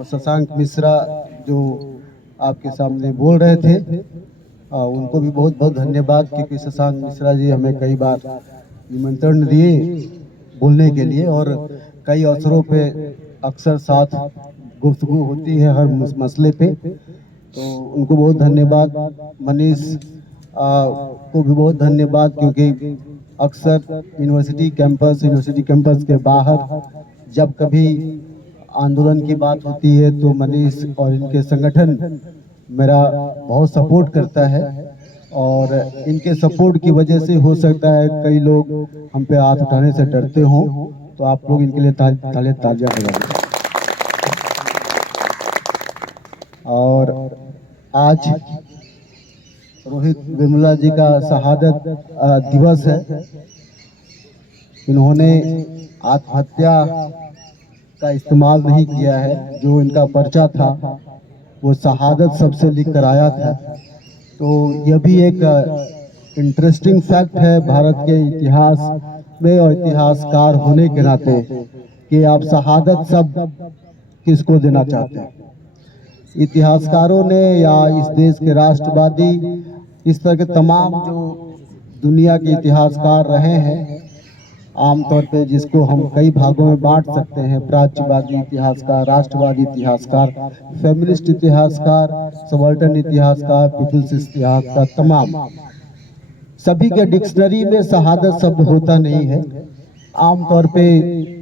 और शशांक मिश्रा जो आपके सामने बोल रहे थे, उनको भी बहुत बहुत धन्यवाद, क्योंकि शशांक मिश्रा जी हमें कई बार निमंत्रण दिए बोलने के लिए और कई अवसरों पे अक्सर साथ गुफ्तगू होती है हर मसले पे, तो उनको बहुत धन्यवाद। मनीष को भी बहुत धन्यवाद, क्योंकि अक्सर यूनिवर्सिटी कैंपस के बाहर जब कभी आंदोलन की बात होती है तो मनीष और इनके संगठन मेरा बहुत सपोर्ट करता है, और इनके सपोर्ट की वजह से हो सकता है कई लोग हम पे हाथ उठाने से डरते हों, तो आप लोग इनके लिए तालियां बजाएं। और आज रोहित वेमुला जी का शहादत दिवस है। इन्होंने आत्महत्या का इस्तेमाल नहीं किया है, जो इनका पर्चा था वो शहादत सबसे लिख कर आया था। तो यह भी एक इंटरेस्टिंग फैक्ट है भारत के इतिहास में और इतिहासकार होने के नाते कि आप शहादत सब किसको देना चाहते हैं। इतिहासकारों ने या इस देश के राष्ट्रवादी, इस तरह के तमाम जो दुनिया के इतिहासकार रहे हैं, आमतौर पे जिसको हम कई भागों में बांट सकते हैं, प्राच्यवादी इतिहासकार, राष्ट्रवादी इतिहासकार, फेमिनिस्ट इतिहासकार, सबाल्टर्न इतिहासकार, पीपल्स इतिहासकार, तमाम सभी के डिक्शनरी में शहादत शब्द होता नहीं है। आमतौर पे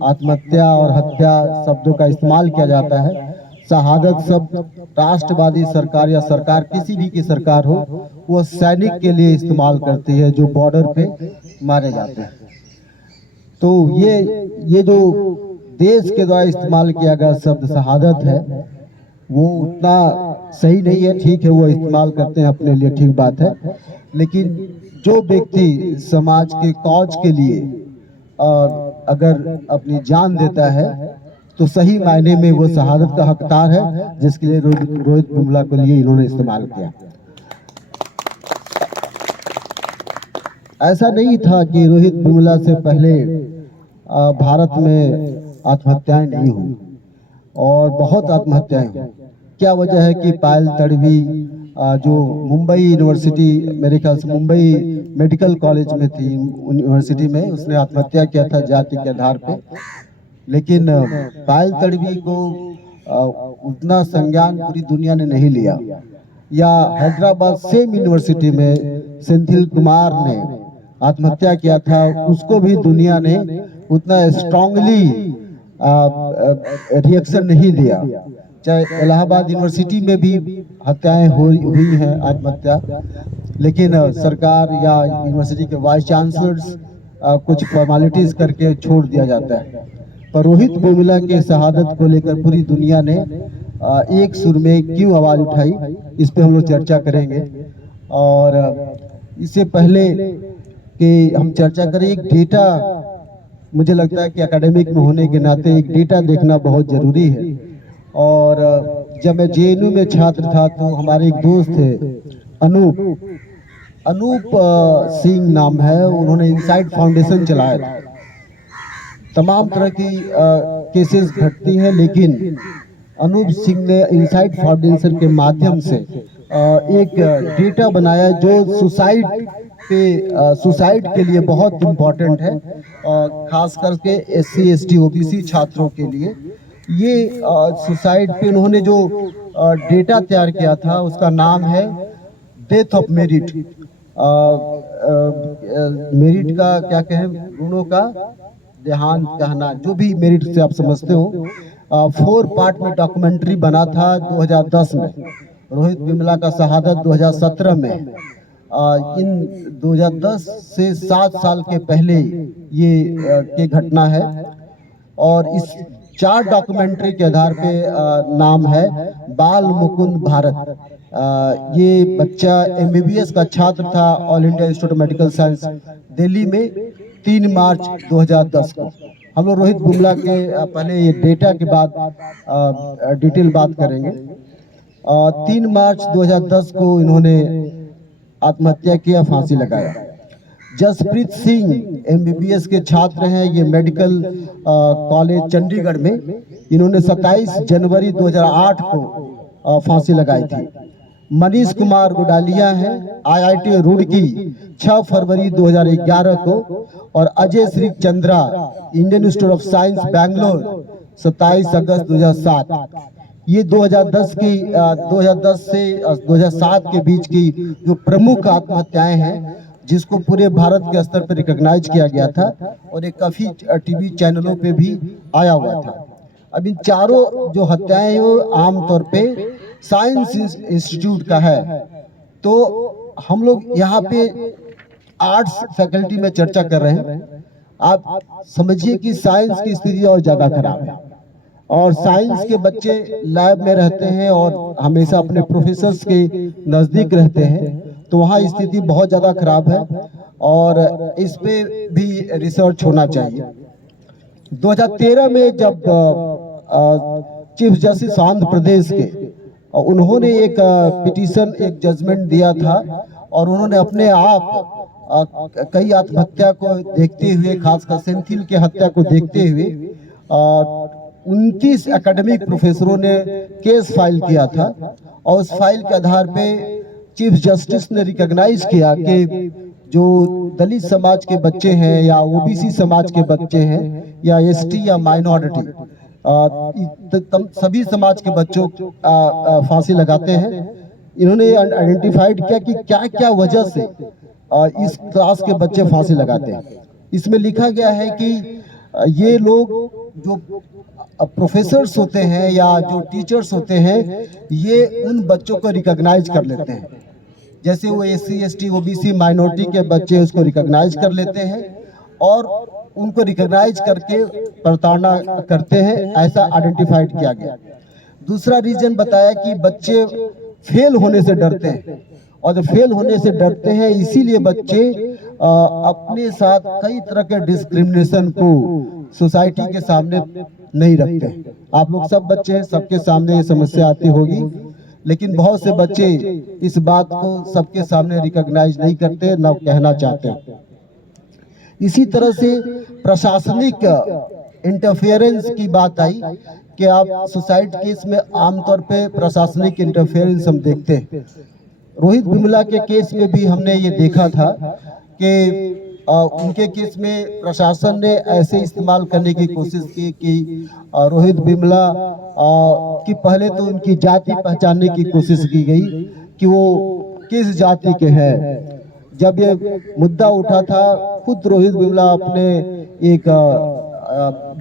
आत्महत्या और हत्या शब्दों का इस्तेमाल किया जाता है। शहादत शब्द राष्ट्रवादी सरकार या सरकार किसी भी की सरकार हो, वो सैनिक के लिए इस्तेमाल करती है जो बॉर्डर पे मारे जाते हैं। तो ये जो देश के द्वारा इस्तेमाल किया गया शब्द शहादत है, वो उतना सही नहीं है। ठीक है, वो इस्तेमाल करते हैं अपने लिए, ठीक बात है, लेकिन जो व्यक्ति समाज के कॉज के लिए अगर अपनी जान देता है तो सही मायने में वो शहादत का हकदार है, जिसके लिए रोहित वेमुला के लिए इन्होंने इस्तेमाल किया। ऐसा नहीं था कि रोहित वेमुला से पहले भारत में आत्महत्याएं नहीं हुई, और बहुत आत्महत्याएं हुई। क्या वजह है कि पायल तड़वी जो मुंबई यूनिवर्सिटी, मेरे ख्याल से मुंबई मेडिकल कॉलेज में थी, यूनिवर्सिटी में उसने आत्महत्या किया था जाति के आधार पे। लेकिन पायल तड़वी को उतना संज्ञान पूरी दुनिया ने नहीं लिया। या हैदराबाद सेम यूनिवर्सिटी में सेंथिल कुमार ने आत्महत्या किया था, उसको भी दुनिया ने उतना स्ट्रांगली रिएक्शन नहीं दिया। चाहे इलाहाबाद यूनिवर्सिटी में भी हत्याएं हुई हैं, आत्महत्या, लेकिन सरकार या यूनिवर्सिटी के वाइस चांसलर्स कुछ फॉर्मेलिटीज करके छोड़ दिया जाता है। पर रोहित वेमुला के शहादत को लेकर पूरी दुनिया ने एक सुर में क्यों आवाज उठाई, इस पे हम लोग चर्चा करेंगे। और इससे पहले कि हम चर्चा करें, एक डेटा, मुझे लगता है कि एकेडमिक में होने के नाते एक डेटा देखना बहुत जरूरी है। और जब मैं जेएनयू में छात्र था तो हमारे एक दोस्त थे अनूप सिंह नाम है, उन्होंने इनसाइट फाउंडेशन चलाया था। तमाम तरह की केसेस घटती हैं, लेकिन अनूप सिंह ने इनसाइट फाउंडेशन के माध्यम से एक डेटा बनाया जो सुसाइड के लिए बहुत इम्पोर्टेंट है, खास करके SC ST OBC छात्रों के लिए। ये सुसाइड पे उन्होंने जो डेटा तैयार किया था उसका नाम है डेथ ऑफ मेरिट। मेरिट का क्या कहें, गुणों का देहांत कहना, जो भी मेरिट से आप समझते हो। 4 पार्ट में डॉक्यूमेंट्री बना था 2010 में। रोहित वेमुला का शहादत 2017 में। इन 2010 से 7 साल के पहले ये घटना है, और इस 4 डॉक्यूमेंट्री के आधार पे नाम है बाल मुकुंद भारत। ये बच्चा MBBS का छात्र था all India institute of medical science Delhi में 3 मार्च 2010 को। हम लोग रोहित वेमुला के पहले ये डेटा के बाद डिटेल बात करेंगे। 3 मार्च 2010 को इन्होंने आत्महत्या किया, फांसी लगाया। जसप्रीत सिंह MBBS के छात्र हैं, ये मेडिकल कॉलेज चंडीगढ़ में, इन्होंने 27 जनवरी 2008 को फांसी लगाई थी। मनीष कुमार गुडालिया हैं, IIT रुड़की 6 फरवरी 2011 को, और Ajay Shri Chandra Indian institute of science Bangalore 27 अगस्त 2007। ये 2010 से 2007 के बीच की जो प्रमुख आत्महत्याएं हैं, जिसको पूरे भारत के स्तर पर रिकॉग्नाइज किया गया था और एक काफी TV चैनलों पे भी आया हुआ था। अब इन चारों जो हत्याएं हैं वो आमतौर पे साइंस इंस्टीट्यूट का है। तो हम लोग यहाँ पे आर्ट्स फैकल्टी में चर्चा कर रहे हैं। आप समझिए कि साइंस की स्थिति और ज्यादा खराब है, और साइंस के बच्चे लैब में रहते हैं और हमेशा अपने प्रोफेसर्स के नजदीक रहते हैं, तो वहाँ स्थिति बहुत ज्यादा खराब है और इस पे भी रिसर्च होना चाहिए। 2013 में जब चीफ जस्टिस आंध्र प्रदेश के, उन्होंने एक पिटीशन, एक जजमेंट दिया था और उन्होंने अपने आप कई आत्महत्या को देखते हुए, खासकर सेंथिल के हत्या को देखते हुए 29 एकेडमिक प्रोफेसरों ने केस फाइल किया था, और उस फाइल के आधार पे चीफ जस्टिस ने रिकॉग्नाइज किया कि जो दलित समाज के बच्चे हैं या OBC समाज के बच्चे हैं या ST या माइनॉरिटी, सभी समाज के बच्चों फांसी लगाते हैं। इन्होंने आइडेंटिफाइड किया कि क्या क्या वजह से इस क्लास के बच्चे फांसी लगाते हैं। इसमें लिखा गया है कि ये लोग जो प्रोफेसर्स होते हैं या जो टीचर्स होते हैं, ये उन बच्चों को रिकॉग्नाइज कर लेते हैं, जैसे वो SC ST OBC माइनॉरिटी के बच्चे उसको रिकॉग्नाइज कर लेते हैं और उनको रिकॉग्नाइज करके प्रताड़ना करते हैं, ऐसा आइडेंटिफाइड किया गया। दूसरा रीजन बताया कि बच्चे फेल होने से डरते हैं, और जब फेल होने से डरते हैं इसीलिए बच्चे अपने साथ कई तरह के डिस्क्रिमिनेशन को सोसाइटी के सामने नहीं रखते। आप लोग सब बच्चे हैं, सबके सामने ये समस्या आती होगी, लेकिन बहुत से बच्चे इस बात को सबके सामने रिकॉग्नाइज नहीं करते, ना कहना चाहते। इसी तरह से प्रशासनिक इंटरफेरेंस की बात आई कि आप सुसाइड केस में आमतौर पे प्रशासनिक इंटरफेरेंस हम देखते हैं। रोहित बिमला के केस में भी हमने ये देखा था कि उनके केस में प्रशासन ने ऐसे इस्तेमाल करने की कोशिश की कि रोहित बिमला की पहले तो उनकी जाति पहचानने की कोशिश की गई कि वो किस जाति के हैं। जब ये मुद्दा उठा था, खुद रोहित बिमला अपने एक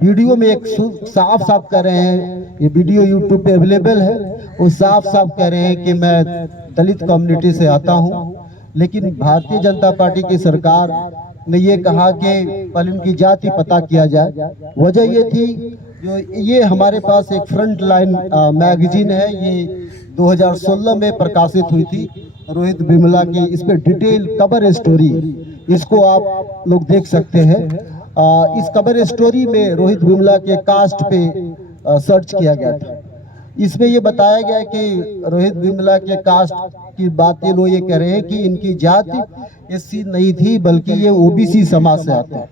वीडियो में एक साफ साफ कह रहे हैं, ये वीडियो यूट्यूब पे अवेलेबल है, वो साफ साफ कह रहे हैं कि मैं दलित कम्युनिटी से आता हूं। लेकिन भारतीय जनता पार्टी की सरकार ने ये कहा कि पहले उनकी जाति पता किया जाए। वजह ये थी, जो ये हमारे पास एक फ्रंट लाइन मैगजीन है, ये 2016 में प्रकाशित हुई थी रोहित बिमला की, इस पे डिटेल कवर स्टोरी, इसको आप लोग देख सकते हैं। इस कवर स्टोरी में रोहित बिमला के कास्ट पे सर्च किया गया था। इसमें ये बताया गया कि रोहित बिमला के कास्ट की बात ये लोग ये कह रहे हैं कि इनकी जाति SC नहीं थी, बल्कि ये OBC समाज से आते हैं।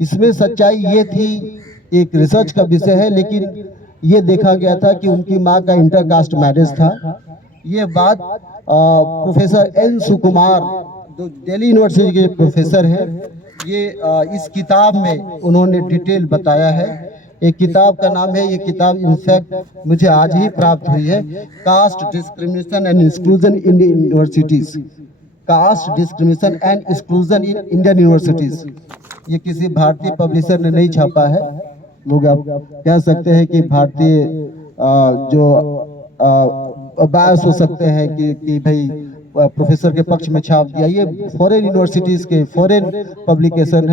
इसमें सच्चाई ये थी, एक रिसर्च का विषय है, लेकिन ये देखा गया था कि उनकी माँ का इंटरकास्ट मैरिज था। ये बात प्रोफेसर N सुकुमार, जो दिल्ली यूनिवर्सिटी के प्रोफेसर हैं, ये इस किताब में उन्होंने डिटेल बताया है। एक किताब का नाम है, ये किताब इनफैक्ट मुझे आज ही प्राप्त हुई है, caste discrimination and exclusion in universities, caste discrimination and exclusion in Indian universities. ये किसी भारतीय पब्लिशर ने नहीं छापा है। लोग आप कह सकते हैं कि भारतीय जो बायस हो सकते हैं कि भाई प्रोफेसर के पक्ष में छाप दिया। ये फॉरेन यूनिवर्सिटीज के फॉरेन पब्लिकेशन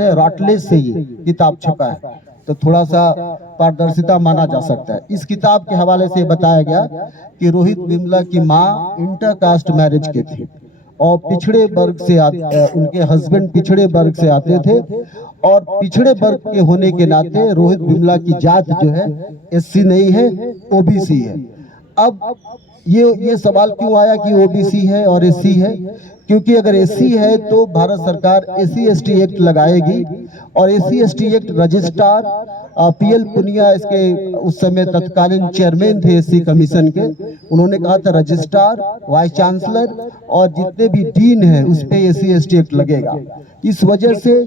है, रॉटलेज से ये किताब छपा है, तो थोड़ा सा पारदर्शिता माना जा सकता है। इस किताब के हवाले से बताया गया कि रोहित बिमला की माँ इंटरकास्ट मैरिज के थी और पिछड़े वर्ग से उनके हस्बैंड पिछड़े वर्ग से आते थे, और पिछड़े वर्ग के होने के नाते रोहित बिमला की जात जो है SC नहीं है, OBC है। अब ये सवाल क्यों आया कि ओबीसी है और एससी है? क्योंकि अगर एससी है तो भारत सरकार एससी एसटी एक्ट लगाएगी और SC ST act registrar PL Punia इसके उस समय तत्कालीन चेयरमैन थे एससी कमीशन के, उन्होंने कहा था रजिस्ट्रार, वाइस चांसलर और जितने भी डीन हैं उस पे एससी एसटी एक्ट लगेगा। इस वजह से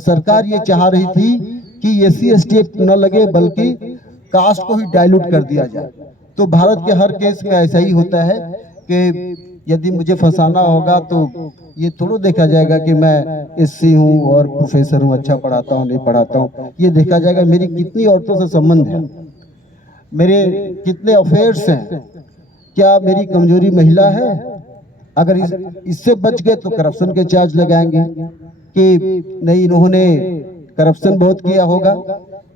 सरकार ये चाह रही थी कि एससी एसटी एक्ट न लगे बल्कि कास्ट को ही डाइल्यूट कर दिया जाए। तो भारत के हर केस में ऐसा ही होता है कि यदि मुझे फंसाना होगा तो ये थोड़ा देखा जाएगा कि मैं एससी हूँ और प्रोफेसर हूँ, अच्छा पढ़ाता हूँ नहीं पढ़ाता हूँ। ये देखा जाएगा मेरी कितनी औरतों से संबंध है, मेरे कितने अफेयर्स हैं, क्या मेरी कमजोरी महिला है। अगर इससे बच गए तो करप्शन के चार्ज लगाएंगे कि नहीं इन्होंने करप्शन बहुत किया होगा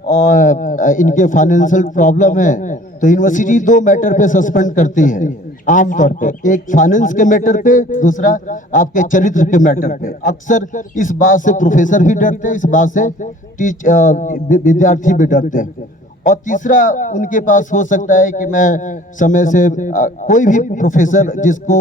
और इनके फाइनेंशियल प्रॉब्लम है। तो यूनिवर्सिटी दो मैटर पे सस्पेंड करती है आमतौर पे, एक फाइनेंस के मैटर पे, दूसरा आपके चरित्र के मैटर पे। अक्सर इस बात से प्रोफेसर भी डरते हैं, इस बात से विद्यार्थी भी डरते हैं। और तीसरा उनके पास हो सकता है कि मैं समय से कोई भी प्रोफेसर जिसको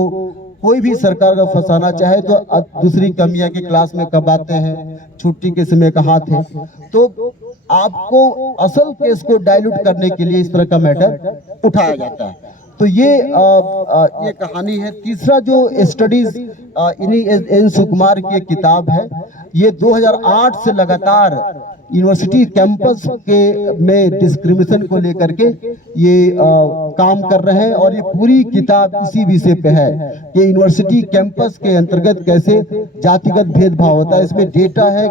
कोई भी सरकार का फंसाना चाहे तो दूसरी कमियां की क्लास में कब आते हैं, छुट्टी के समय कहाँ थे। तो आपको असल केस को डाइल्यूट करने के लिए इस तरह का मैटर उठाया जाता है। तो ये कहानी है। तीसरा जो स्टडीज इन्हीं एन सुकुमार की किताब है, ये 2008 से लगातार यूनिवर्सिटी कैंपस के में डिस्क्रिमिनेशन को लेकर के ये काम कर रहे हैं और ये पूरी किताब इसी विषय पे है कि यूनिवर्सिटी कैंपस के अंतर्गत कैसे जातिगत भेदभाव होता है। इसमें डेटा है,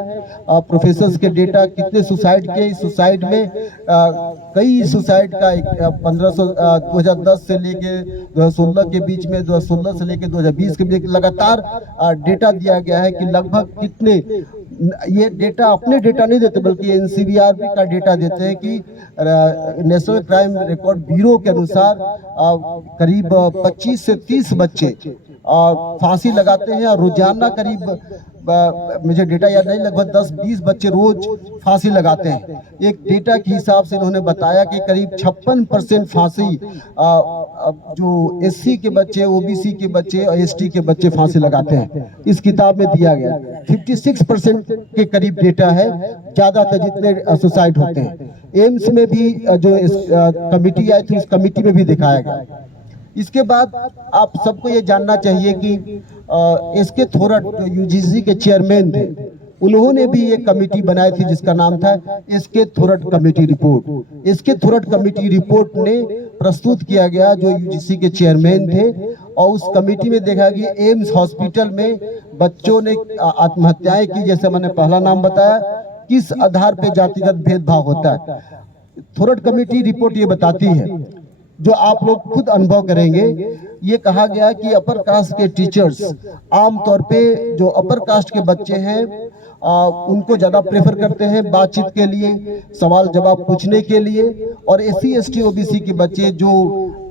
प्रोफेसर्स के डेटा, कितने सुसाइड किए, इस सुसाइड में कई सुसाइड का 2010 से लेके 2016 के बीच में, 2016 से लेके 2020 के बीच लगातार डेटा दिया गया है कि लगभग कितने, ये डेटा अपने डेटा नहीं देते बल्कि एनसीबीआरबी का डेटा देते हैं कि नेशनल क्राइम रिकॉर्ड ब्यूरो के अनुसार करीब 25 से 30 बच्चे फांसी लगाते हैं और रोजाना करीब मुझे डेटा याद नहीं, लगभग 10-20 बच्चे रोज फांसी लगाते हैं। एक डेटा के हिसाब से इन्होंने बताया कि करीब 56% फांसी जो एससी के बच्चे, ओबीसी के बच्चे और एसटी के बच्चे फांसी लगाते हैं, इस किताब में दिया गया। 56% के करीब डेटा है, ज्यादातर जितने सुसाइड होते हैं। एम्स में भी जो कमिटी आई थी उस कमिटी में भी दिखाया गया। इसके बाद आप सबको ये जानना चाहिए कि एसके थोरट जो यूजीसी के चेयरमैन थे, उन्होंने भी एक कमेटी बनाई थी जिसका नाम था SK Thorat committee report. SK Thorat committee report ने प्रस्तुत किया गया जो यूजीसी के चेयरमैन थे, और उस कमेटी में देखा कि एम्स हॉस्पिटल में बच्चों ने आत्महत्याएं की, जैसे मैंने पहला नाम बताया, किस आधार पे जातिगत भेदभाव होता है। थोरट कमेटी रिपोर्ट ये बताती है, जो आप लोग खुद अनुभव करेंगे। ये कहा गया कि अपर कास्ट के टीचर्स आमतौर पे जो अपर कास्ट के बच्चे हैं उनको ज्यादा प्रेफर करते हैं बातचीत के लिए, सवाल जवाब पूछने के लिए, और एससी एसटी ओबीसी के बच्चे जो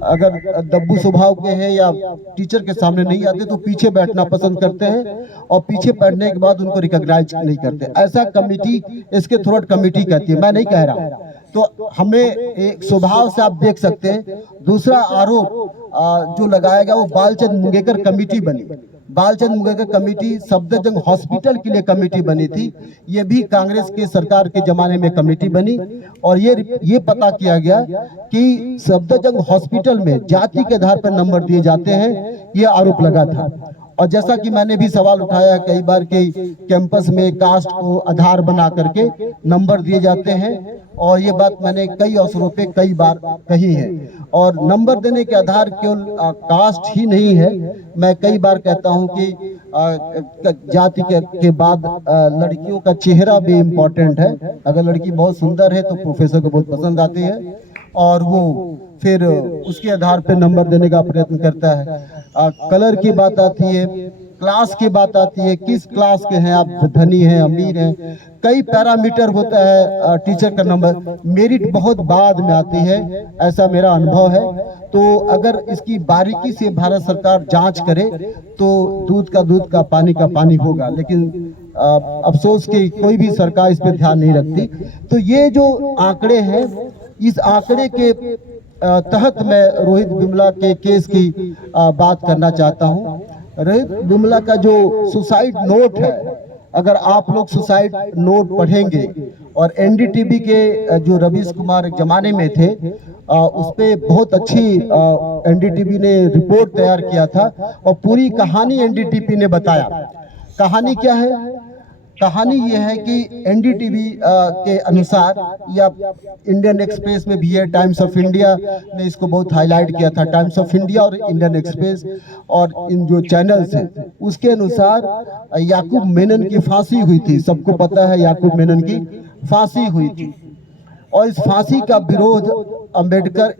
अगर दब्बू स्वभाव के हैं या टीचर के सामने नहीं आते तो पीछे बैठना पसंद करते हैं और पीछे बैठने के बाद उनको रिकॉग्नाइज नहीं करते। ऐसा कमेटी एसके थोरट कमेटी कहती है, मैं नहीं कह रहा। तो हमें एक स्वभाव से आप देख सकते हैं। दूसरा आरोप जो लगाया गया वो बालचंद मुंगेकर कमेटी बनी। बालचंद मुंगेकर कमेटी सफदरजंग हॉस्पिटल के लिए कमेटी बनी थी। ये भी कांग्रेस के सरकार के जमाने में कमेटी बनी और ये पता किया गया कि सफदरजंग हॉस्पिटल में जाति के आधार पर नंबर दिए जाते हैं, ये आरोप लगा था। और जैसा कि मैंने भी सवाल उठाया कई बार कि कैंपस में कास्ट को आधार बना करके नंबर दिए जाते हैं, और ये बात मैंने कई अवसरों पे कई बार कही है। और नंबर देने के आधार केवल कास्ट ही नहीं है, मैं कई बार कहता हूं कि जाति के बाद लड़कियों का चेहरा भी इम्पोर्टेंट है। अगर लड़की बहुत सुंदर है तो प्रोफेसर को बहुत पसंद आती है और वो फिर उसके आधार पे नंबर देने का प्रयत्न करता है। कलर की बात आती है, क्लास की बात आती है, किस क्लास के हैं आप, धनी हैं, अमीर हैं, कई पैरामीटर होता है टीचर का नंबर। मेरिट बहुत बाद में आती है, ऐसा मेरा अनुभव है। तो अगर इसकी बारीकी से भारत सरकार जांच करे तो दूध का दूध का पानी होगा, लेकिन अफसोस कि कोई भी सरकार इस पे ध्यान नहीं रखती। तो ये जो आंकड़े हैं, इस आंकड़े के तहत मैं रोहित बिमला के केस की बात करना चाहता हूं। रोहित बिमला का जो सुसाइड नोट है, अगर आप लोग सुसाइड नोट पढ़ेंगे और एनडीटीवी के जो रवीश कुमार एक जमाने में थे, उस पे बहुत अच्छी एनडीटीवी ने रिपोर्ट तैयार किया था और पूरी कहानी एनडीटीवी ने बताया। कहानी क्या है? कहानी ये है कि एनडीटीवी के अनुसार, या इंडियन एक्सप्रेस में भी है, टाइम्स ऑफ इंडिया ने इसको बहुत हाईलाइट किया था, टाइम्स ऑफ इंडिया और इंडियन एक्सप्रेस और इन जो चैनल्स हैं, उसके अनुसार याकूब मेनन की फांसी हुई थी। सबको पता है याकूब मेनन की फांसी हुई थी और इस फांसी का विरोध अंबेडकर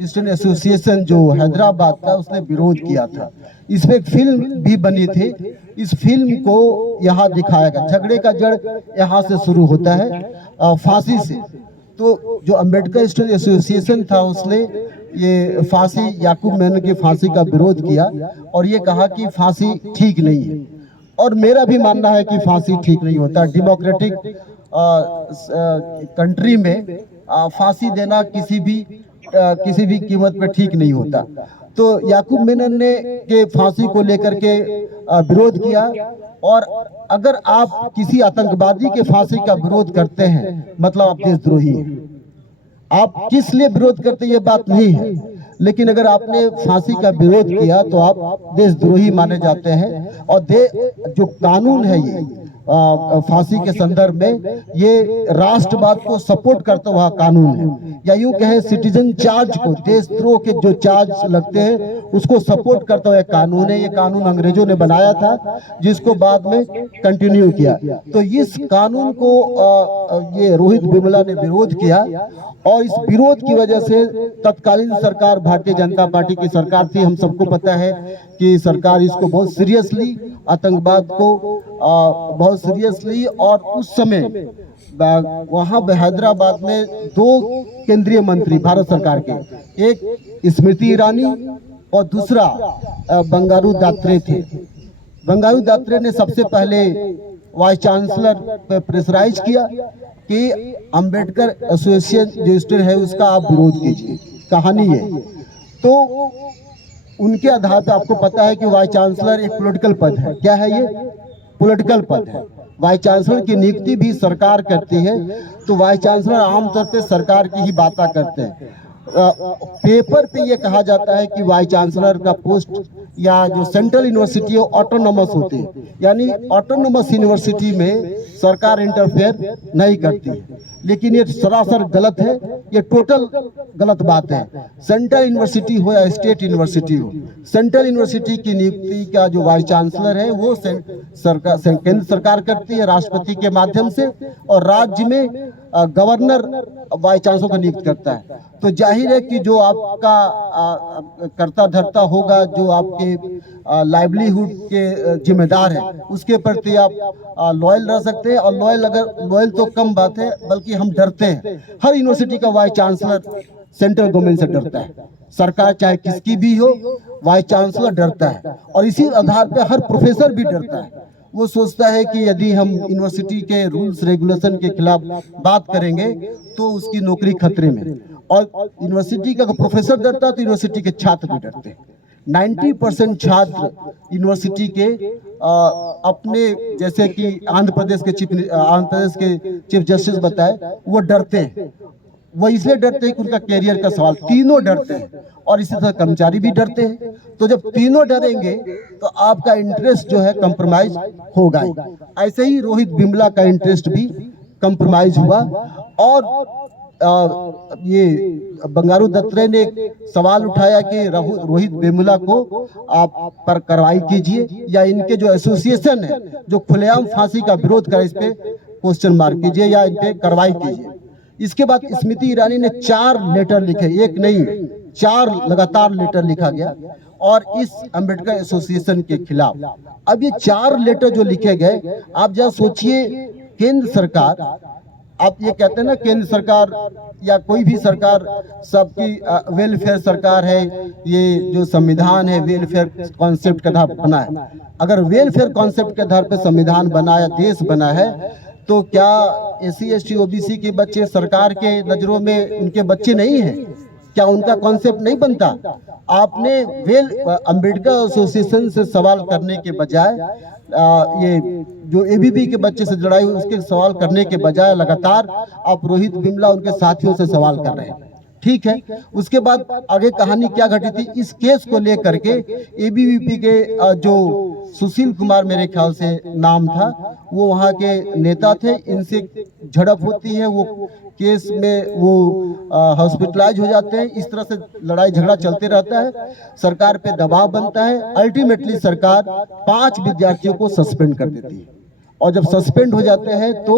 स्टूडेंट एसोसिएशन जो हैदराबाद का, उसने विरोध किया था। इस पे एक फिल्म भी बनी थी। इस फिल्म को यहाँ दिखाया गया। झगड़े का जड़ यहाँ से शुरू होता है, फांसी से। तो जो अंबेडकर स्टूडेंट एसोसिएशन था, उसने ये फांसी, याकूब मेनन की फांसी का विरोध किया और ये कहा कि फांसी ठीक नहीं है। और मेरा भी मानना है कि फांसी ठीक नहीं होता। डेमोक्रेटिक कंट्री में फांसी देना किसी भी कीमत पर ठीक नहीं होता। तो याकूब मेनन ने के फांसी को लेकर के विरोध किया। और अगर आप किसी आतंकवादी के फांसी का विरोध करते हैं, मतलब आप देशद्रोही हैं। आप किस लिए विरोध करते हैं ये बात नहीं है, लेकिन अगर आपने फांसी का विरोध किया तो आप देशद्रोही माने जाते हैं। और जो कानून है ये फांसी के संदर्भ में, ये राष्ट्रवाद को सपोर्ट करता हुआ कानून है, या यूं कहें सिटीजन चार्ज को, देशद्रोह के जो चार्ज लगते हैं उसको सपोर्ट करता हुआ कानून है। ये कानून अंग्रेजों ने बनाया था, जिसको बाद में कंटिन्यू किया। तो इस कानून को ये रोहित बिमला ने विरोध किया और इस विरोध की वजह से तत्कालीन सरकार, भारतीय जनता पार्टी की सरकार थी, हम सबको पता है कि सरकार इसको बहुत सीरियसली, आतंकवाद को बहुत सीरियसली, और उस समय वहां हैदराबाद में 2 केंद्रीय मंत्री भारत सरकार के, एक स्मृति ईरानी और दूसरा बंगारू दात्रे थे। बंगारू दात्रे ने सबसे पहले वाइस चांसलर पे प्रेशराइज किया कि अंबेडकर एसोसिएशन जो स्टूडेंट है उसका आप विरोध कीजिए। कहानी है। तो उनके आधार पर आपको पता है कि वाइस चांसलर एक पॉलिटिकल पद है। क्या है ये? पॉलिटिकल पद है। वाइस चांसलर की नियुक्ति भी सरकार करती है। तो वाइस चांसलर आमतौर पे सरकार की ही बातें करते हैं। पेपर पे ये कहा जाता है कि वाइस चांसलर का पोस्ट या जो सेंट्रल यूनिवर्सिटी ऑटोनोमस होती है, यानी ऑटोनोमस यूनिवर्सिटी में सरकार इंटरफेयर नहीं करती है। लेकिन ये सरासर गलत है, ये टोटल गलत बात है। सेंट्रल यूनिवर्सिटी हो या स्टेट यूनिवर्सिटी हो, सेंट्रल यूनिवर्सिटी की नियुक्ति का जो वाइस चांसलर है वो केंद्र सरकार करती है राष्ट्रपति के माध्यम से, और राज्य में गवर्नर वाइस चांसलर को नियुक्त करता है। तो जाहिर है कि जो आपका कर्ता धर्ता होगा, जो आपके लाइवलीहुड के जिम्मेदार है, उसके प्रति आप लॉयल रह सकते हैं। और लॉयल तो कम बात है, बल्कि हम डरते हैं। हर यूनिवर्सिटी का वाइस चांसलर सेंट्रल गवर्नमेंट से डरता है। सरकार चाहे किसकी भी हो, वाइस चांसलर डरता है। और इसी आधार पर हर प्रोफेसर भी डरता है। वो सोचता है कि यदि हम यूनिवर्सिटी के रूल्स रेगुलेशन के खिलाफ बात करेंगे तो उसकी नौकरी खतरे में। और यूनिवर्सिटी का प्रोफेसर डरता है तो यूनिवर्सिटी के छात्र भी डरते हैं। 90% छात्र यूनिवर्सिटी के अपने, जैसे कि आंध्र प्रदेश के चीफ जस्टिस बताए, वो डरते हैं। वो इसलिए डरते हैं कि उनका कैरियर का सवाल, तीनों डरते हैं। और इसी तरह कर्मचारी भी डरते हैं। तो जब तीनों डरेंगे तो आपका इंटरेस्ट जो है कंप्रोमाइज होगा। ऐसे ही रोहित बिमला का इंटरेस्ट भी कंप्रोमाइज हुआ। और ये बंगारू दात्रे ने सवाल उठाया कि रोहित बिमला को आप पर कार्रवाई कीजिए, या इनके जो एसोसिएशन है जो खुलेआम फांसी का विरोध करे, इस पे क्वेश्चन मार्क कीजिए या इन पे कार्रवाई कीजिए। इसके बाद स्मृति ईरानी ने 4 लेटर लिखे, एक नहीं 4 लगातार लेटर लिखा गया और इस अंबेडकर एसोसिएशन के खिलाफ। अब ये 4 लेटर जो लिखे गए, आप जरा सोचिए, केंद्र सरकार, आप ये कहते हैं ना केंद्र सरकार या कोई भी सरकार सबकी वेलफेयर सरकार है, ये जो संविधान है वेलफेयर कॉन्सेप्ट के आधार पर बना है। अगर वेलफेयर कॉन्सेप्ट के आधार पर संविधान बना या देश बना है, तो क्या SC ST OBC के बच्चे सरकार के नजरों में उनके बच्चे नहीं हैं? क्या उनका कॉन्सेप्ट नहीं बनता? आपने वेल अंबेडकर एसोसिएशन से सवाल करने के बजाय ये जो एबीवी के बच्चे से लड़ाई हुई उसके सवाल करने के बजाय लगातार आप रोहित बिमला उनके साथियों से सवाल कर रहे हैं। ठीक है, उसके बाद आगे कहानी क्या घटी थी इस केस को लेकर के एबीवीपी के जो सुशील कुमार मेरे ख्याल से नाम था, वो वहाँ के नेता थे, इनसे झड़प होती है, वो केस में वो हॉस्पिटलाइज हो जाते हैं। इस तरह से लड़ाई झगड़ा चलते रहता है, सरकार पे दबाव बनता है। अल्टीमेटली सरकार 5 विद्यार्थियों को सस्पेंड कर देती है और जब सस्पेंड हो जाते हैं तो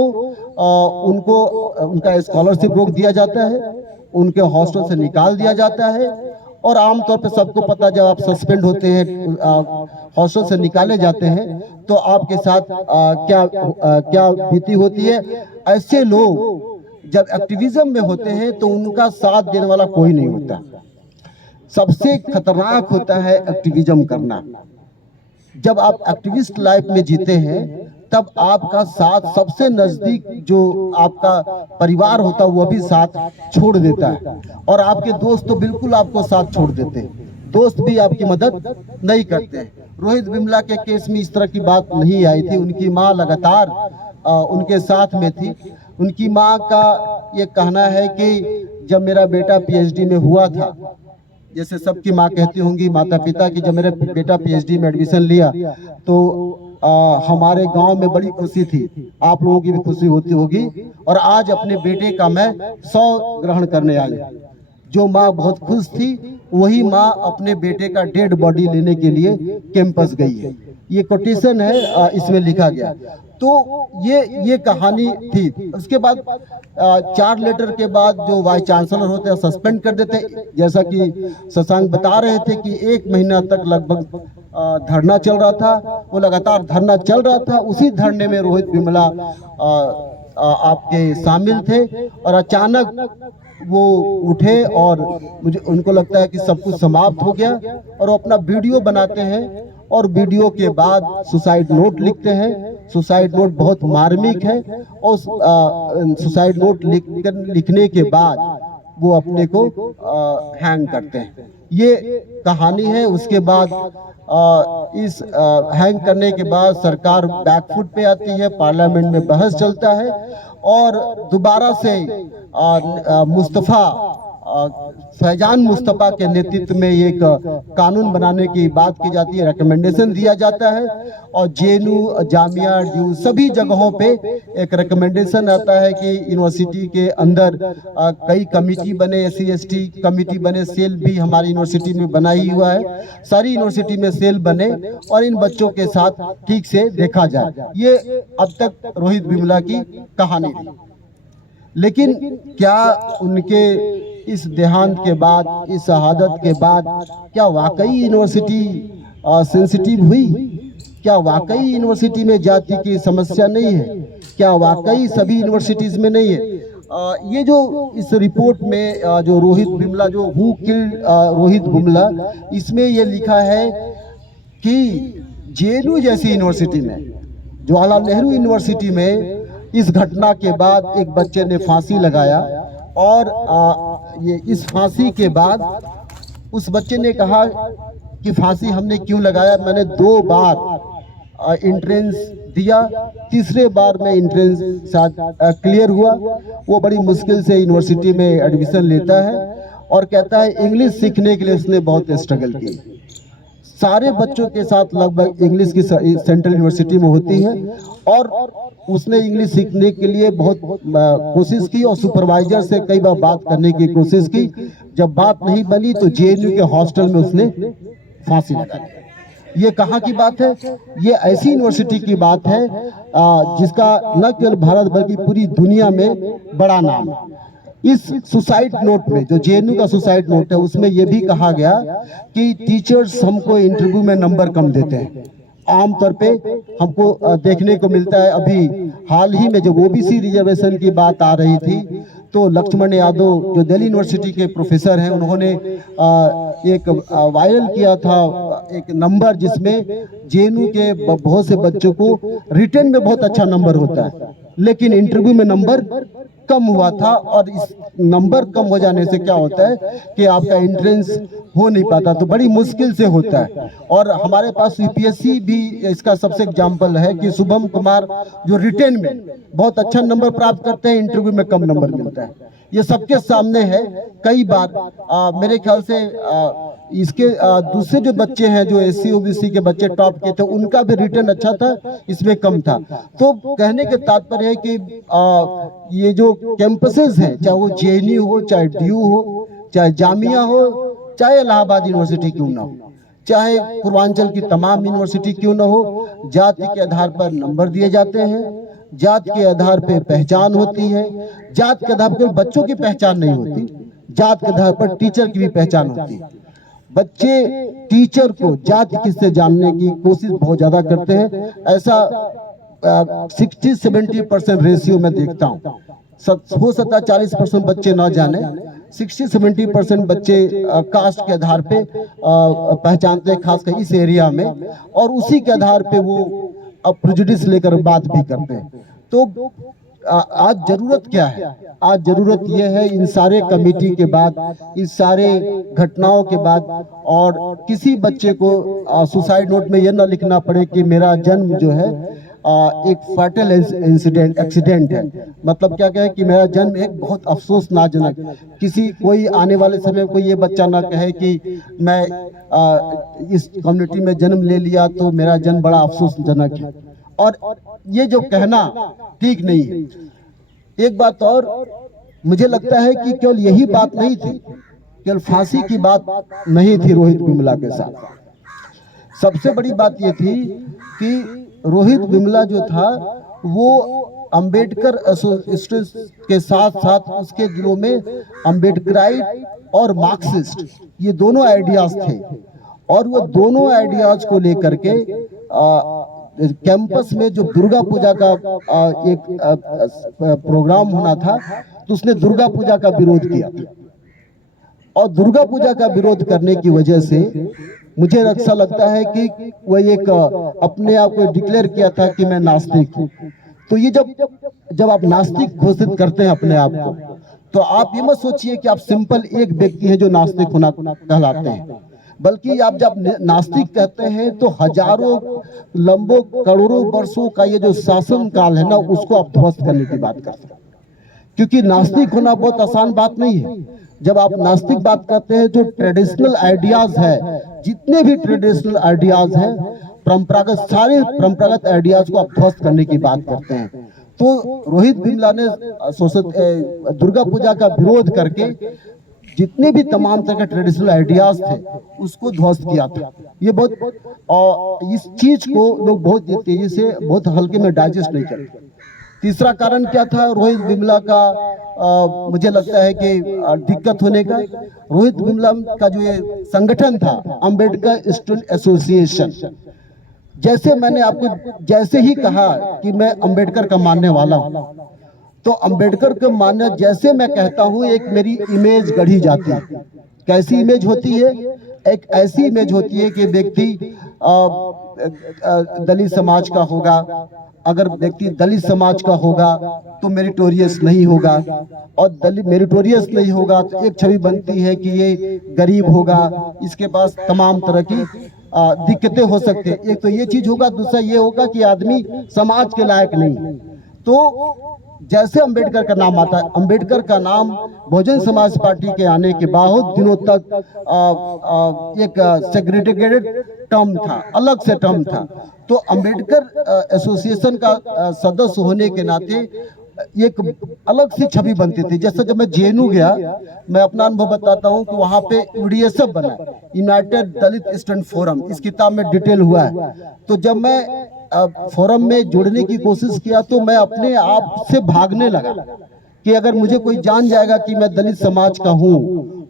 उनको उनका स्कॉलरशिप रोक दिया जाता है, उनके हॉस्टल से निकाल दिया जाता है। और आमतौर पे सबको पता, जब आप सस्पेंड होते हैं, हॉस्टल से निकाले जाते हैं, तो आपके साथ क्या बीती होती है। ऐसे लोग जब एक्टिविज्म में होते हैं तो उनका साथ देने वाला कोई नहीं होता। सबसे खतरनाक होता है एक्टिविज्म करना। जब आप एक्टिविस्ट लाइफ में जीते हैं तब आपका साथ सबसे नजदीक जो आपका परिवार होता है वो भी साथ छोड़ देता है, और आपके दोस्त तो बिल्कुल आपको साथ छोड़ देते हैं, दोस्त भी आपकी मदद नहीं करते हैं। रोहित बिमला के केस में इस तरह की बात नहीं आई थी। उनकी माँ लगातार उनके साथ में थी। उनकी माँ का ये कहना है कि जब मेरा बेटा पीएचडी में हुआ था, जैसे सबकी माँ कहती होंगी, माता पिता की, जब मेरा बेटा पीएचडी में एडमिशन लिया तो हमारे गांव में बड़ी खुशी थी, आप लोगों की भी खुशी होती होगी, और आज अपने बेटे का मैं 100 ग्रहण करने आई। जो माँ बहुत खुश थी वही माँ अपने बेटे का डेड बॉडी लेने के लिए कैंपस गई है। ये कोटेशन है, इसमें लिखा गया। तो ये कहानी थी। उसके बाद 4 लेटर के बाद जो वाइस चांसलर होते हैं सस्पेंड कर देते हैं। जैसा कि शशांक बता रहे थे कि 1 महीना तक लगभग धरना चल रहा था, वो लगातार धरना चल रहा था। उसी धरने में रोहित बिमला आपके शामिल थे और अचानक वो उठे और मुझे उनको लगता है कि सब कुछ समाप्त हो गया, और वो अपना वीडियो बनाते हैं और वीडियो के बाद सुसाइड नोट लिखते हैं। सुसाइड नोट बहुत मार्मिक है, और सुसाइड नोट लिखने के बाद वो अपने को हैंग करते हैं। ये कहानी है। उसके बाद इस हैंग करने के बाद सरकार बैकफुट पे आती है, पार्लियामेंट में बहस चलता है, और दोबारा से फैजान मुस्तफा के नेतृत्व में एक कानून बनाने की बात की जाती है, रिकमेंडेशन दिया जाता है, और जेएनयू, जामिया, ड्यू सभी जगहों पे एक रिकमेंडेशन आता है कि यूनिवर्सिटी के अंदर कई कमेटी बने, एससी एसटी कमेटी बने, सेल भी हमारी यूनिवर्सिटी में बना ही हुआ है, सारी यूनिवर्सिटी में सेल बने और इन बच्चों के साथ ठीक से देखा जाए। ये अब तक रोहित बिमला की कहानी थी। लेकिन क्या उनके इस देहांत के बाद, इस शहादत के बाद, क्या वाकई यूनिवर्सिटी सेंसिटिव हुई? क्या वाकई यूनिवर्सिटी में जाति की समस्या नहीं है? क्या वाकई सभी यूनिवर्सिटीज में नहीं है? ये जो इस रिपोर्ट में जो रोहित बिमला, जो हु किल्ड रोहित बिमला, इसमें ये लिखा है कि जेएनयू जैसी यूनिवर्सिटी में, जवाहरलाल नेहरू यूनिवर्सिटी में इस घटना के बाद एक बच्चे ने फांसी लगाया, और ये इस फांसी के बाद उस बच्चे ने कहा कि फांसी हमने क्यों लगाया, मैंने 2 बार एंट्रेंस दिया, तीसरे बार में एंट्रेंस क्लियर हुआ। वो बड़ी मुश्किल से यूनिवर्सिटी में एडमिशन लेता है और कहता है इंग्लिश सीखने के लिए उसने बहुत स्ट्रगल की। सारे बच्चों के साथ लगभग इंग्लिश की सेंट्रल यूनिवर्सिटी में होती है, और उसने इंग्लिश सीखने के लिए बहुत कोशिश की और सुपरवाइजर से कई बार बात करने की कोशिश की। जब बात नहीं बनी तो जेएनयू के हॉस्टल में उसने फांसी लगा दी। ये कहाँ की बात है? ये ऐसी यूनिवर्सिटी की बात है जिसका न केवल भारत बल्कि पूरी दुनिया में बड़ा नाम है। इस सुसाइड नोट में, जो जेएनयू का सुसाइड नोट है, उसमें यह भी कहा गया कि टीचर्स हमको इंटरव्यू में नंबर कम देते हैं। आमतौर पे हमको देखने को मिलता है, अभी हाल ही में जब ओबीसी रिजर्वेशन की बात आ रही थी तो लक्ष्मण यादव जो दिल्ली यूनिवर्सिटी के प्रोफेसर हैं, उन्होंने एक वायरल किया था एक नंबर जिसमें जेएनयू के बहुत से बच्चों को रिटन में बहुत अच्छा नंबर होता है लेकिन इंटरव्यू में नंबर कम हुआ था, और इस नंबर कम हो जाने से क्या होता है कि आपका एंट्रेंस हो नहीं पाता, तो बड़ी मुश्किल से होता है। और हमारे पास यूपीएससी भी इसका सबसे एग्जाम्पल है कि शुभम कुमार जो रिटेन में बहुत अच्छा नंबर प्राप्त करते हैं, इंटरव्यू में कम नंबर मिलता है। ये सबके सामने है। कई बार मेरे ख्याल से इसके दूसरे जो बच्चे हैं, जो एससी ओबीसी के बच्चे टॉप के थे, उनका भी रिटर्न अच्छा था, इसमें कम था। तो कहने के तात्पर्य है कि ये जो कैंपसेस हैं, चाहे वो जेएनयू हो, चाहे डीयू हो, चाहे जामिया हो, चाहे इलाहाबाद यूनिवर्सिटी क्यों ना हो, चाहे पूर्वांचल की तमाम यूनिवर्सिटी क्यों ना हो, जाति के आधार पर नंबर दिए जाते हैं, जात के आधार पर पहचान होती है, जात के आधार पर बच्चों की पहचान नहीं होती, जात के आधार पर टीचर की भी पहचान होती है। बच्चे टीचर को जाति किससे जानने की कोशिश बहुत ज्यादा करते हैं। ऐसा 60-70% रेशियो में देखता हूँ। हो सकता है 40% बच्चे ना जाने, 60-70% बच्चे कास्ट के आधार पे पहचानते हैं, खासकर इस एरिया में, और उसी के आधार पे वो प्रेजुडिस लेकर बात भी करते हैं। तो आज जरूरत क्या है? आज जरूरत यह है, इन सारे कमेटी के बाद, इस सारे घटनाओं के बाद, और किसी बच्चे को सुसाइड नोट में यह ना लिखना पड़े कि मेरा जन्म जो है एक फैटल एक्सीडेंट है। मतलब क्या कहे कि मेरा जन्म एक बहुत अफसोसनाक, किसी कोई आने वाले समय कोई ये बच्चा ना कहे कि मैं इस कम्युनिटी में जन्म ले लिया तो मेरा जन्म बड़ा अफसोसजनक है। और ये जो कहना ठीक नहीं है। एक बात और, मुझे लगता है कि केवल यही बात नहीं थी, केवल फांसी की बात नहीं थी रोहित विमला के साथ। सबसे बड़ी बात ये थी कि रोहित विमला जो था वो अंबेडकर एसोसिएशन के साथ साथ उसके दिलों में अंबेडकराइट और मार्क्सिस्ट ये दोनों आइडियाज थे, और वो दोनों आइडियाज को लेकर के कैंपस में जो दुर्गा पूजा का एक प्रोग्राम होना था, तो उसने दुर्गा पूजा का विरोध किया, और दुर्गा पूजा का विरोध करने की वजह से मुझे ऐसा लगता है कि वह एक अपने आप को डिक्लेयर किया था कि मैं नास्तिक हूँ। तो ये जब आप नास्तिक घोषित करते हैं अपने आप को, तो आप ये मत सोचिए कि आप सिंपल एक व्यक्ति है जो नास्तिक होना कहलाते हैं, बल्कि आप जब नास्तिक कहते हैं तो हजारों लंबों करोड़ों वर्षों का ये जो शासन काल है ना, उसको आप ध्वस्त करने की बात करते हैं। क्योंकि नास्तिक होना बहुत आसान बात नहीं है। जब आप नास्तिक बात करते हैं, जो ट्रेडिशनल आइडियाज है, जितने भी ट्रेडिशनल आइडियाज हैं, परंपरागत, सारे परंपरागत आइडियाज को आप ध्वस्त करने की बात करते हैं। तो रोहित विमला ने दुर्गा पूजा का विरोध करके जितने भी तमाम तरह के ट्रेडिशनल आइडियाज थे उसको ध्वस्त किया था। ये बहुत, इस चीज को लोग बहुत तेजी से, बहुत हल्के में डाइजेस्ट नहीं करते। तीसरा कारण क्या था रोहित विमला का? मुझे लगता है कि दिक्कत होने का, रोहित विमला का जो ये संगठन था अंबेडकर स्टूडेंट एसोसिएशन, जैसे मैंने आपको जैसे ही कहा कि मैं अंबेडकर का मानने वाला हूं, तो अंबेडकर के मानने जैसे मैं कहता हूं, एक मेरी इमेज गढ़ी जाती है। कैसी इमेज होती है? एक ऐसी इमेज होती है कि व्यक्ति दलित समाज का होगा। अगर व्यक्ति दलित समाज का होगा तो मेरिटोरियस नहीं होगा, और दलित मेरिटोरियस नहीं होगा तो एक छवि बनती है कि ये गरीब होगा, इसके पास तमाम तरह की दिक्कतें हो सकते हैं। एक तो ये चीज होगा, दूसरा ये होगा कि आदमी समाज के लायक नहीं। तो जैसे अंबेडकर का नाम आता है, अंबेडकर का नाम बहुजन समाज पार्टी के आने के बहुत दिनों तक एक सेग्रीगेटेड टर्म था, अलग से टर्म था। तो अंबेडकर एसोसिएशन का सदस्य होने के नाते एक अलग सी छवि बनती थी। जैसे जब मैं जेएनयू गया, मैं अपना अनुभव बताता हूँ कि वहाँ पे यूडीएसएफ बना, यूनाइटेड दलित स्टूडेंट फोरम, इस किताब में डिटेल हुआ है। तो जब मैं फोरम में जुड़ने की कोशिश किया तो मैं अपने आप से भागने लगा कि अगर मुझे कोई जान जाएगा कि मैं दलित समाज का हूँ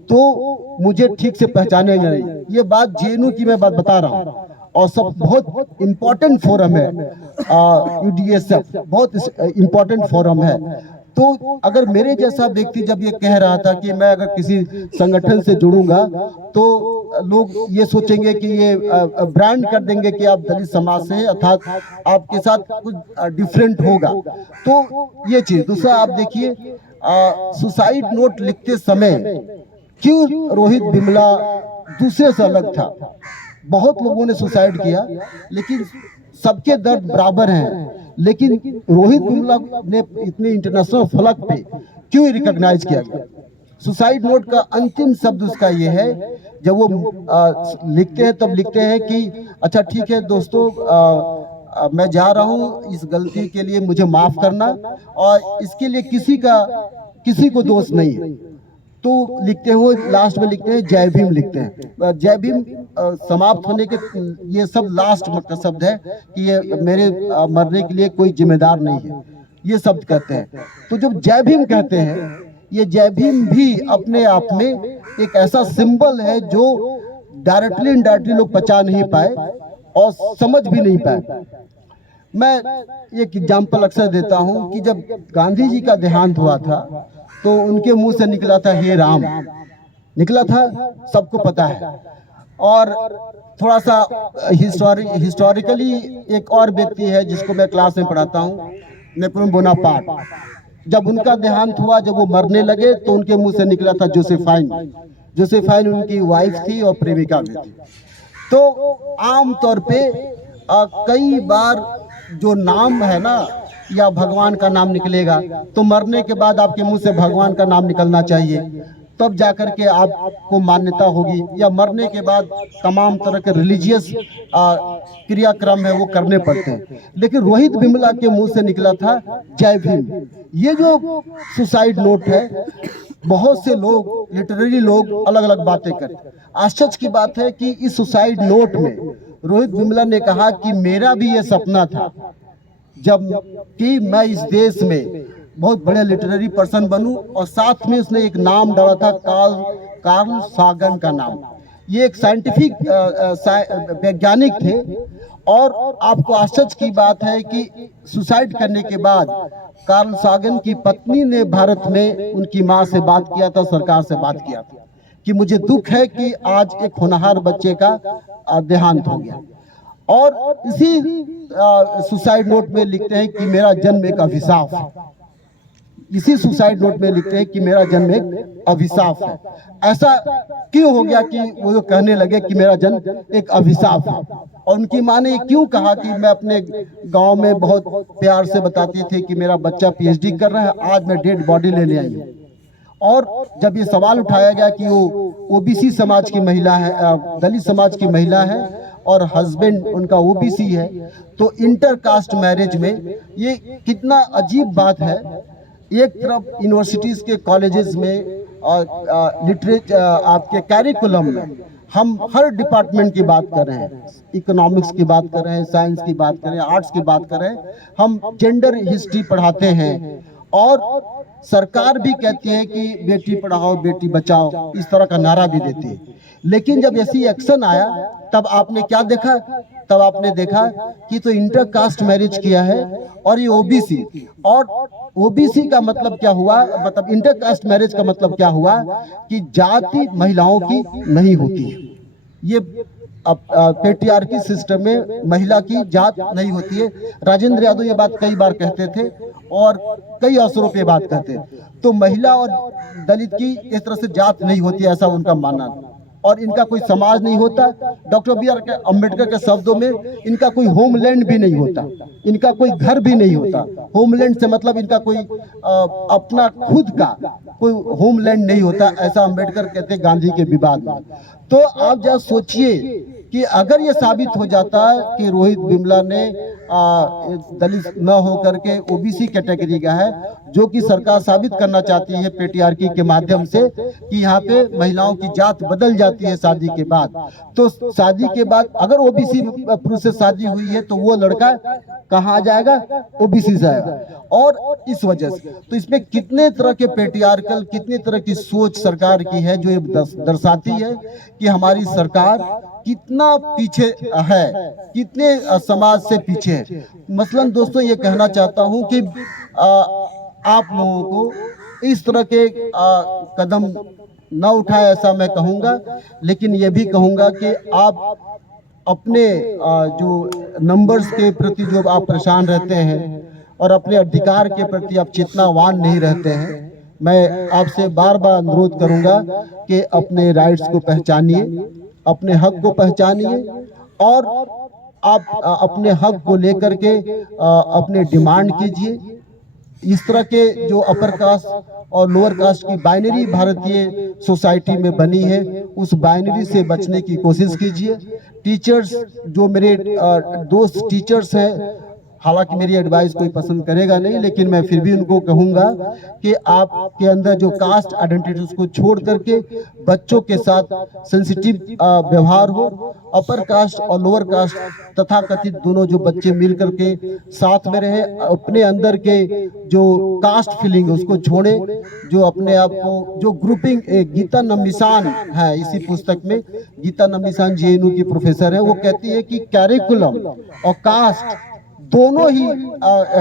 तो मुझे ठीक से पहचानेगा नहीं। ये बात जेएनयू की मैं बात बता रहा हूँ, और सब बहुत इम्पोर्टेंट फोरम है, यूडीएसएफ बहुत इम्पोर्टेंट फोरम है। तो अगर मेरे जैसा व्यक्ति जब ये कह रहा था कि मैं अगर किसी संगठन से जुड़ूंगा तो लोग ये सोचेंगे कि ये ब्रांड कर देंगे कि आप दलित समाज से हैं, अर्थात आपके साथ कुछ डिफरेंट होगा। तो ये चीज। दूसरा आप देखिए, सुसाइड नोट लिखते समय क्यों रोहित बिमला दूसरे से अलग था। बहुत लोगों ने सुसाइड किया, लेकिन सबके दर्द बराबर हैं। लेकिन रोहित बिमला ने इतने इंटरनेशनल फलक पे क्यों रिकॉग्नाइज किया गया। सुसाइड नोट का अंतिम शब्द उसका ये है, जब वो लिखते हैं तब लिखते हैं कि अच्छा ठीक है दोस्तों, मैं जा रहा हूँ, इस गलती के लिए मुझे माफ करना, और इसके लिए किसी को दोष नहीं है। तो लिखते हैं वो लास्ट में लिखते हैं जय भीम लिखते हैं। जय भीम समाप्त होने के ये सब लास्ट का शब्द है कि ये मेरे मरने के लिए कोई जिम्मेदार नहीं है, ये शब्द कहते हैं। तो जब जय भीम कहते हैं, ये जय भीम भी अपने आप में एक ऐसा सिंबल है जो डायरेक्टली इनडायरेक्टली लोग पचा नहीं पाए और समझ भी नहीं पाए। मैं एक एग्जाम्पल अक्सर देता हूं कि जब गांधी जी का देहांत हुआ था तो उनके मुंह से निकला था हे राम, निकला था, सबको पता है। और थोड़ा सा हिस्टोरिकली एक और व्यक्ति है जिसको मैं क्लास में पढ़ाता हूँ, नेपोलियन बोनापार्ट। जब उनका देहांत हुआ, जब वो मरने लगे तो उनके मुंह से निकला था जोसेफाइन। जोसेफाइन उनकी वाइफ थी और प्रेमिका भी थी। तो आम तौर पे कई बार जो नाम है ना, या भगवान का नाम निकलेगा, तो मरने के बाद आपके मुंह से भगवान का नाम निकलना चाहिए, तब जाकर के आपको मान्यता होगी। या मरने के बाद तमाम तरह के रिलीजियस क्रियाक्रम है वो करने पड़ते हैं। लेकिन रोहित बिमला के मुंह से निकला था जय भीम। ये जो सुसाइड नोट है, बहुत से लोग, लिटरेरी लोग अलग अलग बातें करते। आश्चर्य की बात है कि इस सुसाइड नोट में रोहित बिमला ने कहा कि मेरा भी ये सपना था जब कि मैं इस देश में बहुत बड़े लिटरेरी पर्सन बनूं, और साथ में उसने एक नाम डाला था कार्ल सागन का नाम। ये एक साइंटिफिक वैज्ञानिक थे। और आपको आश्चर्य की बात है कि सुसाइड करने के बाद कार्ल सागन की पत्नी ने भारत में उनकी मां से बात किया था, सरकार से बात किया था कि मुझे दुख है कि आज एक होनहार बच्चे का देहांत हो गया। और इसी सुसाइड नोट में लिखते हैं कि मेरा जन्म एक अभिशाप है। इसी सुसाइड नोट में लिखते हैं कि मेरा जन्म एक अभिशाप है। ऐसा क्यों हो गया कि वो कहने लगे कि मेरा जन्म एक अभिशाप है। और उनकी मां ने क्यों कहा कि मैं अपने गांव में बहुत प्यार से बताती थी कि मेरा बच्चा पीएचडी कर रहा है, आज मैं डेड बॉडी लेने आई हूँ। और जब ये सवाल उठाया गया कि वो ओबीसी समाज की महिला है, दलित समाज की महिला है और हस्बैंड उनका ओबीसी है, तो इंटरकास्ट मैरिज में ये कितना अजीब बात है। एक तरफ यूनिवर्सिटीज के कॉलेजेस में और लिटरेचर आपके कैरिकुलम में हम हर डिपार्टमेंट की बात कर रहे हैं, इकोनॉमिक्स की बात कर रहे हैं, साइंस की बात कर रहे हैं, आर्ट्स की बात कर रहे हैं, हम जेंडर हिस्ट्री पढ़ाते हैं। और सरकार भी कहती है कि बेटी पढ़ाओ बेटी बचाओ, इस तरह का नारा भी देती है। लेकिन जब ऐसी एक्शन आया तब आपने क्या देखा? तब आपने देखा कि तो इंटरकास्ट मैरिज किया है और ये ओबीसी। और ओबीसी का मतलब क्या हुआ, मतलब इंटरकास्ट मैरिज का मतलब क्या हुआ कि जाति महिलाओं की नहीं होती है। ये पेट्रियार्की सिस्टम में महिला की जात नहीं होती है। राजेंद्र यादव ये बात कई बार कहते थे और कई अवसरों पे बात करते। तो महिला और दलित की इस तरह से जात नहीं होती, ऐसा उनका मानना था। और इनका कोई समाज नहीं होता। Doctor B R. अम्बेडकर के शब्दों में इनका कोई होमलैंड भी नहीं होता, इनका कोई घर भी नहीं होता। होमलैंड से मतलब इनका कोई अपना खुद का कोई होमलैंड नहीं होता, ऐसा अम्बेडकर कहते गांधी के विवाद में। तो आप जरा सोचिए कि अगर ये साबित हो जाता कि रोहित बिमला ने दलित न होकर के ओबीसी कैटेगरी का है, जो कि सरकार साबित करना चाहती है पेट्रियार्की के माध्यम से कि यहाँ पे महिलाओं की जात बदल जाती है शादी के बाद। तो शादी के बाद अगर ओबीसी पुरुष से शादी हुई है तो वो लड़का कहाँ जाएगा? ओबीसी से आएगा। और इस वजह से तो इसमें कितने तरह के पेट्रियार्कल, कितने तरह की सोच सरकार की है, जो ये दर्शाती है कि हमारी सरकार कितना पीछे है, कितने समाज से पीछे है। मसलन दोस्तों ये कहना चाहता हूं कि आप लोगों को इस तरह के कदम न उठाए, ऐसा मैं कहूँगा। लेकिन ये भी कहूँगा कि आप अपने जो नंबर्स के प्रति जो आप परेशान रहते हैं और अपने अधिकार के प्रति आप चेतनावान नहीं रहते हैं, मैं आपसे बार बार अनुरोध करूंगा कि अपने राइट्स को पहचानिए, अपने हक को पहचानिए और आप अपने हक को लेकर के अपने डिमांड कीजिए। इस तरह के जो अपर कास्ट और लोअर कास्ट की बाइनरी भारतीय सोसाइटी में बनी है, उस बाइनरी से बचने की कोशिश कीजिए। टीचर्स, जो मेरे दोस्त टीचर्स हैं, हालांकि मेरी एडवाइस कोई पसंद करेगा नहीं, लेकिन मैं फिर भी उनको कहूंगा कि आपके अंदर जो कास्ट आइडेंटिटी उसको छोड़ करके बच्चों के साथ सेंसिटिव व्यवहार हो। अपर कास्ट और लोअर कास्ट तथा कथित दोनों जो बच्चे मिल करके साथ में रहे, अपने अंदर के जो कास्ट फीलिंग उसको छोड़े, जो अपने आप को जो ग्रुपिंग, गीता नमिसान है इसी पुस्तक में, गीता नमिसान जेएनयू की प्रोफेसर है, वो कहती है कि कैरिकुलम और कास्ट दोनों ही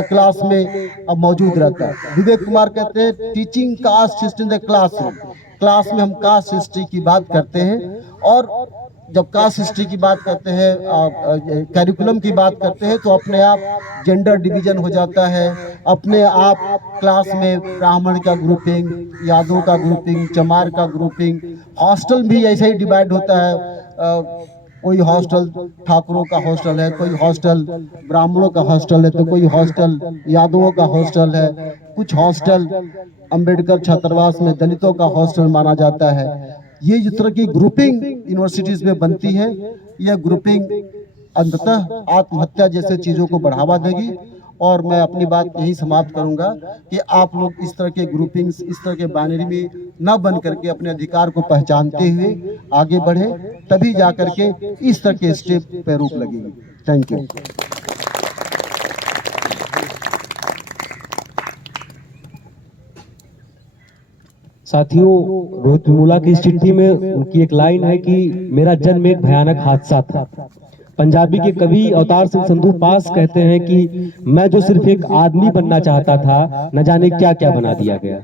क्लास में मौजूद रहता है। विवेक कुमार कहते हैं teaching caste history in the classroom. Class में हम कास्ट हिस्ट्री की बात करते हैं, और जब कास्ट हिस्ट्री की बात करते हैं, कैरिकुलम की बात करते हैं, तो अपने आप जेंडर डिवीजन हो जाता है। अपने आप क्लास में ब्राह्मण का ग्रुपिंग, यादव का ग्रुपिंग, चमार का ग्रुपिंग, हॉस्टल भी ऐसे ही डिवाइड होता है। कोई हॉस्टल ठाकुरों का हॉस्टल है, कोई हॉस्टल ब्राह्मणों का हॉस्टल है, तो कोई हॉस्टल यादवों का हॉस्टल है, कुछ हॉस्टल अंबेडकर छात्रावास में दलितों का हॉस्टल माना जाता है। ये जिस तरह की ग्रुपिंग यूनिवर्सिटीज में बनती है, यह ग्रुपिंग अंततः आत्महत्या जैसे चीजों को बढ़ावा देगी। और मैं अपनी बात यही समाप्त करूंगा कि आप लोग इस तरह के ग्रुपिंग्स, इस तरह के बाइनरी में न बन करके अपने अधिकार को पहचानते हुए आगे बढ़े, तभी जा करके इस तरह के स्टेप पे रोक लगेगी। Thank you. साथियों, रोहित वेमुला की इस चिट्ठी में उनकी एक लाइन है कि मेरा जन्म एक भयानक हादसा था। पंजाबी के कवि अवतार सिंह संधू पास कहते हैं कि मैं जो सिर्फ एक आदमी बनना चाहता था, न जाने क्या क्या बना दिया गया।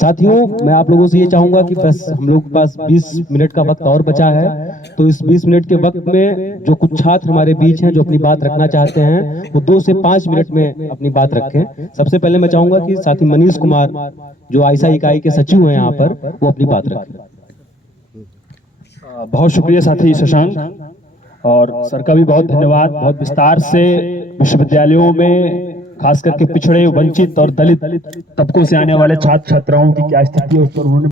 साथियों, मैं आप लोगों से ये चाहूंगा कि बस हम लोग के पास 20 मिनट का वक्त और बचा है, तो इस 20 मिनट के वक्त में जो कुछ छात्र हमारे बीच हैं जो अपनी बात रखना चाहते हैं, वो 2 से 5 मिनट में अपनी बात रखें। सबसे पहले मैं चाहूंगा कि साथी मनीष कुमार, जो आयसा इकाई के सचिव हैं यहाँ पर, वो अपनी बात रखें। बहुत शुक्रिया साथी शशांक, और सर का भी बहुत धन्यवाद। बहुत विस्तार से विश्वविद्यालयों में खास करके पिछड़े, वंचित और दलित तबकों से आने वाले छात्र छात्राओं की क्या स्थिति है उस पर उन्होंने